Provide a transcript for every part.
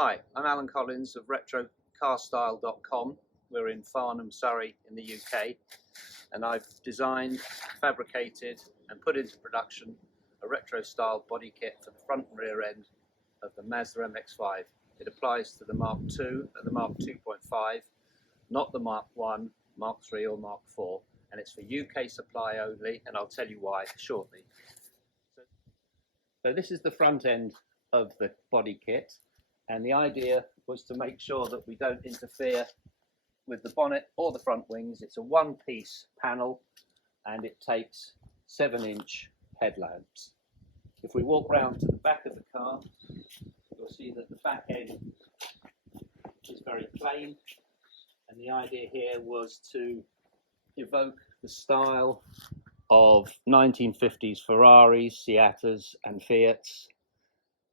Hi, I'm Alan Collins of RetroCarStyle.com. We're in Farnham, Surrey in the UK, and I've designed, fabricated and put into production a retro style body kit for the front and rear end of the Mazda MX5. It applies to the Mark II and the Mark 2.5, not the Mark 1, Mark 3 or Mark 4, and it's for UK supply only, and I'll tell you why shortly. So this is the front end of the body kit, and the idea was to make sure that we don't interfere with the bonnet or the front wings. It's a one-piece panel and it takes 7-inch headlamps. If we walk round to the back of the car, you'll see that the back end is very plain, and the idea here was to evoke the style of 1950s Ferraris, Seatas and Fiats,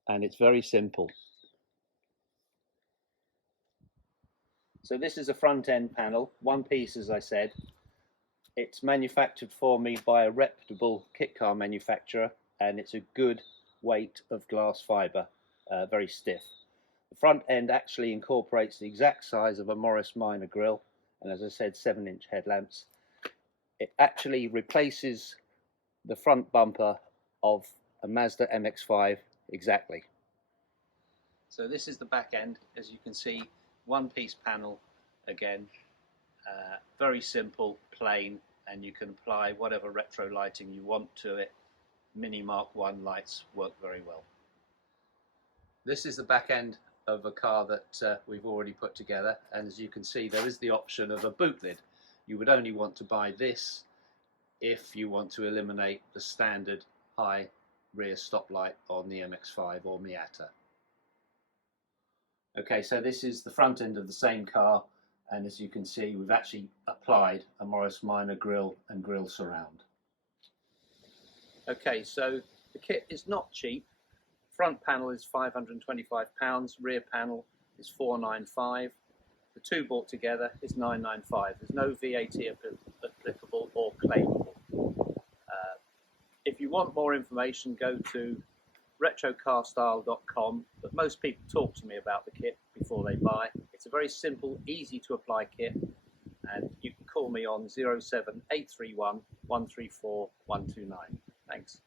and it's very simple. So this is a front end panel, one piece as I said. It's manufactured for me by a reputable kit car manufacturer, and it's a good weight of glass fibre, very stiff. The front end actually incorporates the exact size of a Morris Minor grille, and as I said, 7-inch headlamps. It actually replaces the front bumper of a Mazda MX5 exactly. So this is the back end, as you can see, one piece panel again, very simple, plain, and you can apply whatever retro lighting you want to it. Mini Mark 1 lights work very well. This is the back end of a car that we've already put together, and as you can see there is the option of a boot lid. You would only want to buy this if you want to eliminate the standard high rear stoplight on the MX5 or Miata. Okay, so this is the front end of the same car, and as you can see we've actually applied a Morris Minor grille and grille surround. Okay, so the kit is not cheap. Front panel is £525, rear panel is £495. The two bought together is £995. There's no VAT applicable or claimable. If you want more information, go to RetroCarStyle.com, but most people talk to me about the kit before they buy. It's a very simple, easy to apply kit, and you can call me on 07831 134 129. Thanks.